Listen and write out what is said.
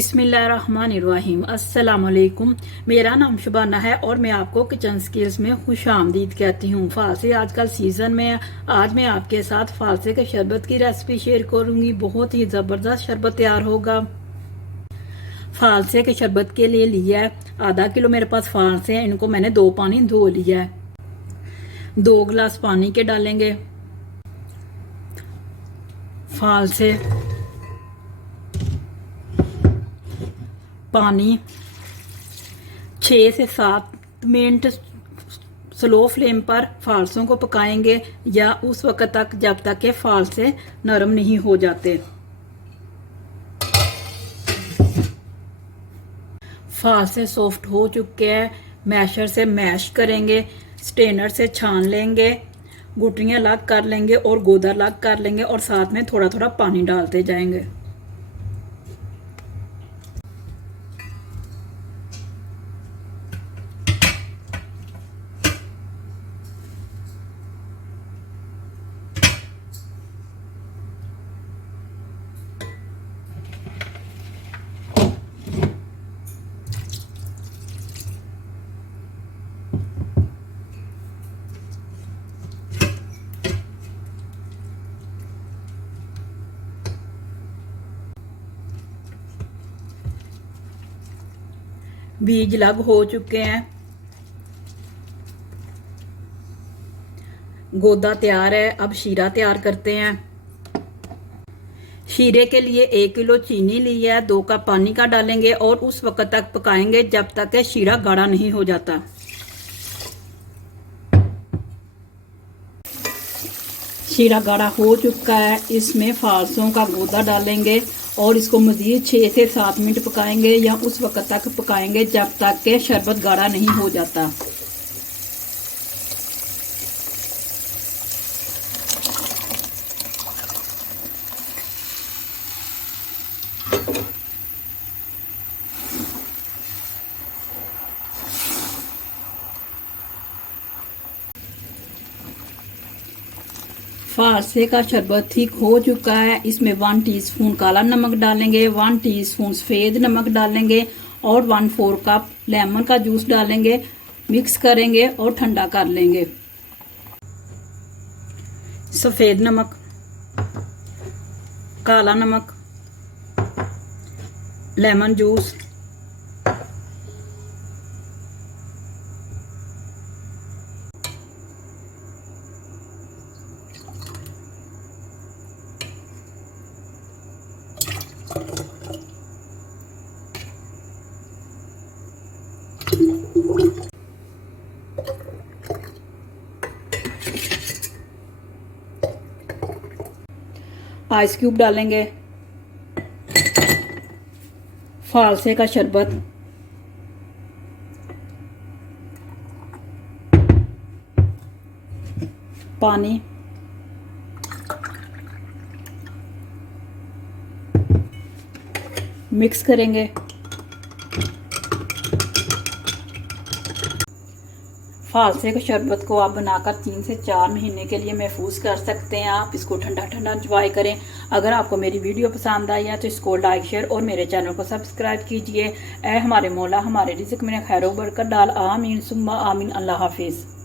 बिस्मिल्लाहिर्रहमानिर्रहीम। अस्सलाम वालेकुम। मेरा नाम शुबाना है और मैं आपको किचन स्किल्स में खुश आमदीद कहती हूँ। फालसे आजकल सीज़न में है। आज मैं आपके साथ फालसे के शरबत की रेसिपी शेयर करूँगी। बहुत ही ज़बरदस्त शरबत तैयार होगा। फालसे के शरबत के लिए लिया है आधा किलो मेरे पास फालसे हैं। इनको मैंने 2 पानी धो लिया है। 2 गिलास पानी के डालेंगे फालसे, पानी 6 से 7 मिनट स्लो फ्लेम पर फालसों को पकाएंगे या उस वक्त तक जब तक के फालसे नरम नहीं हो जाते। फालसे सॉफ्ट हो चुके हैं। मैशर से मैश करेंगे, स्ट्रेनर से छान लेंगे, गुठलियाँ अलग कर लेंगे और गोदा अलग कर लेंगे और साथ में थोड़ा थोड़ा पानी डालते जाएंगे। बीज अलग हो चुके हैं। गोदा तैयार है। अब शीरा तैयार करते हैं। शीरे के लिए 1 किलो चीनी ली है। 2 कप पानी का डालेंगे और उस वक्त तक पकाएंगे जब तक कि शीरा गाढ़ा नहीं हो जाता। शीरा गाढ़ा हो चुका है। इसमें फालसों का गोदा डालेंगे और इसको मज़ीद 6 से 7 मिनट पकाएंगे या उस वक्त तक पकाएंगे जब तक के शरबत गाढ़ा नहीं हो जाता। फालसे का शरबत ठीक हो चुका है। इसमें 1 टीस्पून काला नमक डालेंगे, 1 टीस्पून सफ़ेद नमक डालेंगे और 1/4 कप लेमन का जूस डालेंगे। मिक्स करेंगे और ठंडा कर लेंगे। सफ़ेद नमक, काला नमक, लेमन जूस, आइस क्यूब डालेंगे। फालसे का शरबत, पानी, मिक्स करेंगे। फालसे के शरबत को आप बनाकर 3 से 4 महीने के लिए महफूज कर सकते हैं। आप इसको ठंडा ठंडा एंजॉय करें। अगर आपको मेरी वीडियो पसंद आई है तो इसको लाइक, शेयर और मेरे चैनल को सब्सक्राइब कीजिए। ऐ हमारे मौला हमारे रिज़्क़ में खैरो बरकत डाल। आमीन सुम्मा आमीन। अल्लाह हाफिज़।